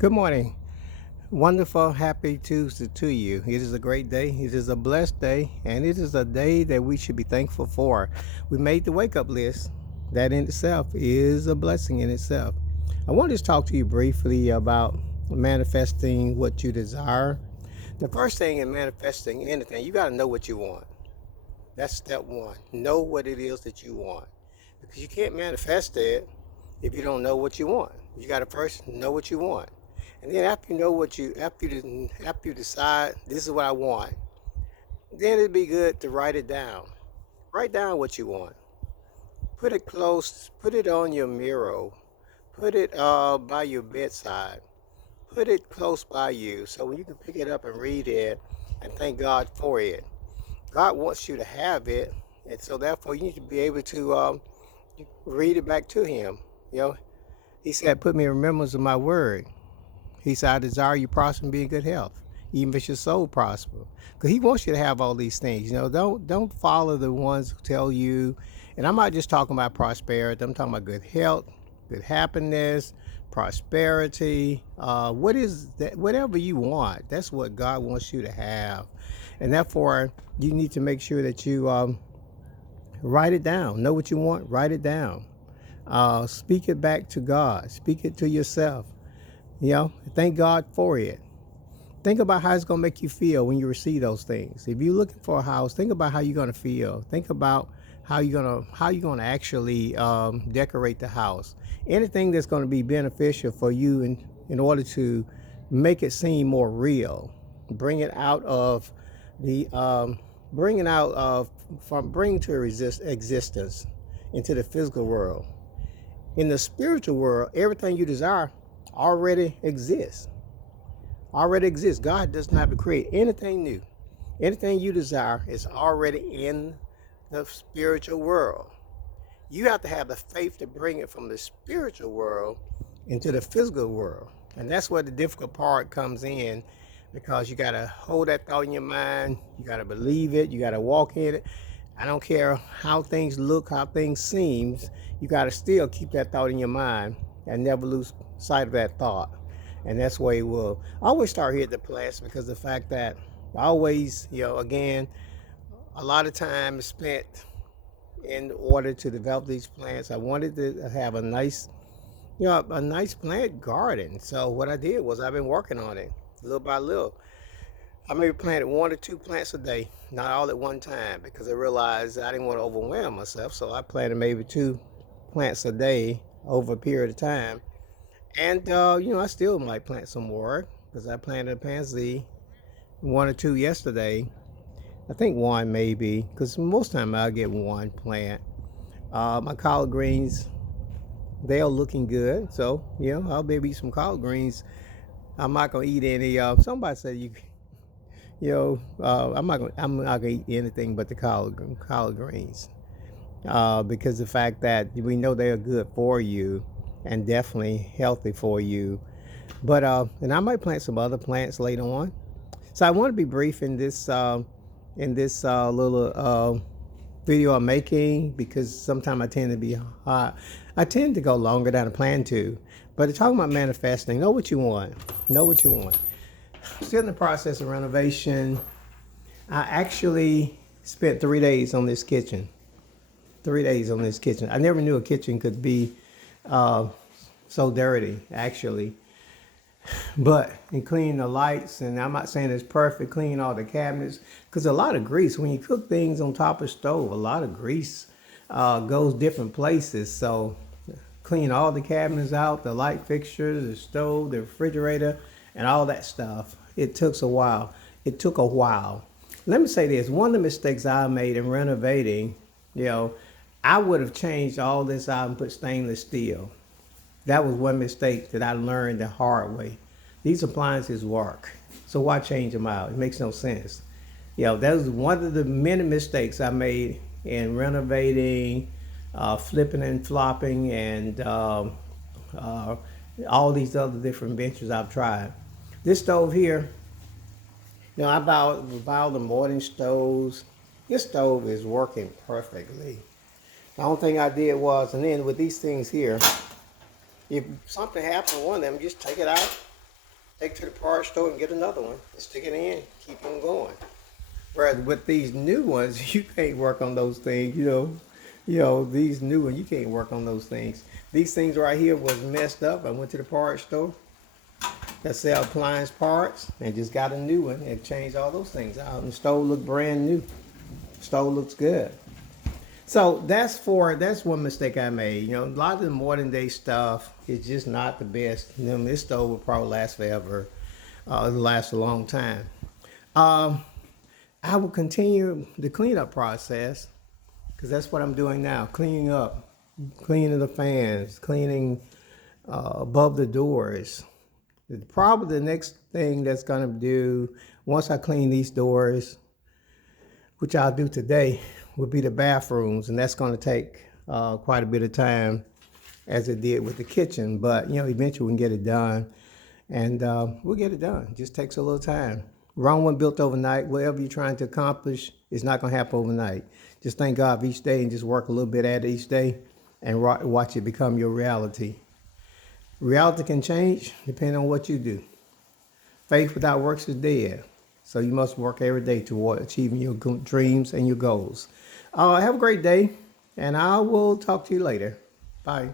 Good morning. Wonderful, happy Tuesday to you. It is a great day. It is a blessed day, and it is a day that we should be thankful for. We made the wake up list. That in itself is a blessing in itself. I want to talk to you briefly about manifesting what you desire. The first thing in manifesting anything, you got to know what you want. That's step one. Know what it is that you want. Because you can't manifest it if you don't know what you want. You got to first know what you want. And then after you know what you after you decide this is what I want, then it'd be good to write it down. Write down what you want. Put it close, put it on your mirror, put it by your bedside, put it close by you so when you can pick it up and read it and thank God for it. God wants you to have it, and so therefore you need to be able to read it back to Him. You know, He said, "Put me in remembrance of my word." He said, "I desire you prosper and be in good health, even if your soul prosper." Because He wants you to have all these things. Don't follow the ones who tell you. And I'm not just talking about prosperity. I'm talking about good health, good happiness, prosperity. What is that? Whatever you want, that's what God wants you to have. And therefore, you need to make sure that you write it down. Know what you want. Write it down. Speak it back to God. Speak it to yourself. Thank God for it. Think about how it's going to make you feel when you receive those things. If you're looking for a house, think about how you're going to feel. Think about how you're gonna actually decorate the house. Anything that's going to be beneficial for you in order to make it seem more real. Bring it out of the bring it out of from bring to existence into the physical world. In the spiritual world, everything you desire already exists. Already exists. God doesn't have to create anything new. Anything you desire is already in the spiritual world. You have to have the faith to bring it from the spiritual world into the physical world. And that's where the difficult part comes in, because you got to hold that thought in your mind. You got to believe it. You got to walk in it. I don't care how things look, how things seem. You got to still keep that thought in your mind and never lose sight of that thought. And that's where it will always start here at the plants, because the fact that I always, again, a lot of time is spent in order to develop these plants. I wanted to have a nice plant garden. So what I did was I've been working on it little by little. I maybe planted 1 or 2 plants a day, not all at one time, because I realized I didn't want to overwhelm myself. So I planted maybe 2 plants a day over a period of time. And I still might plant some more, because I planted a pansy 1 or 2 yesterday. I think one maybe, because most time I'll get one plant. My collard greens, they are looking good. So, I'll maybe eat some collard greens. I'm not gonna eat any. Somebody said I'm not gonna eat anything but the collard greens, because the fact that we know they are good for you and definitely healthy for you. But and I might plant some other plants later on. So I want to be brief in this little video I'm making, because sometimes I tend to go longer than I plan to. But talking about manifesting, know what you want. Know what you want. Still in the process of renovation. I actually spent 3 days on this kitchen. 3 days on this kitchen. I never knew a kitchen could be uh, so dirty, actually. But in cleaning the lights, and I'm not saying it's perfect, cleaning all the cabinets, because a lot of grease, when you cook things on top of stove, a lot of grease goes different places. So clean all the cabinets out, the light fixtures, the stove, the refrigerator, and all that stuff. It took a while. It took a while. Let me say this: one of the mistakes I made in renovating, you know, I would have changed all this out and put stainless steel. That was one mistake that I learned the hard way. These appliances work, so why change them out? It makes no sense. That was one of the many mistakes I made in renovating, flipping and flopping, and uh, all these other different ventures I've tried. This stove here, I buy all the modern stoves. This stove is working perfectly. The only thing I did was, and then with these things here, if something happened to one of them, just take it out, take to the parts store and get another one and stick it in, keep on going. Whereas with these new ones, you can't work on those things, these new ones, you can't work on those things. These things right here was messed up. I went to the parts store that sell appliance parts and just got a new one and changed all those things out. And the stove looked brand new. The stove looks good. So that's one mistake I made. A lot of the modern day stuff is just not the best. This stove will probably last forever. It'll last a long time. Um, I will continue the cleanup process because that's what I'm doing now. Cleaning up, cleaning the fans, cleaning above the doors. Probably the next thing that's gonna do once I clean these doors, which I'll do today, would be the bathrooms, and that's going to take quite a bit of time, as it did with the kitchen. But eventually we can get it done, and we'll get it done. It just takes a little time. Rome wasn't built overnight. Whatever you're trying to accomplish is not going to happen overnight. Just thank God for each day and just work a little bit at it each day, and watch it become your reality. Reality can change depending on what you do. Faith without works is dead. So you must work every day toward achieving your dreams and your goals. Have a great day, and I will talk to you later. Bye.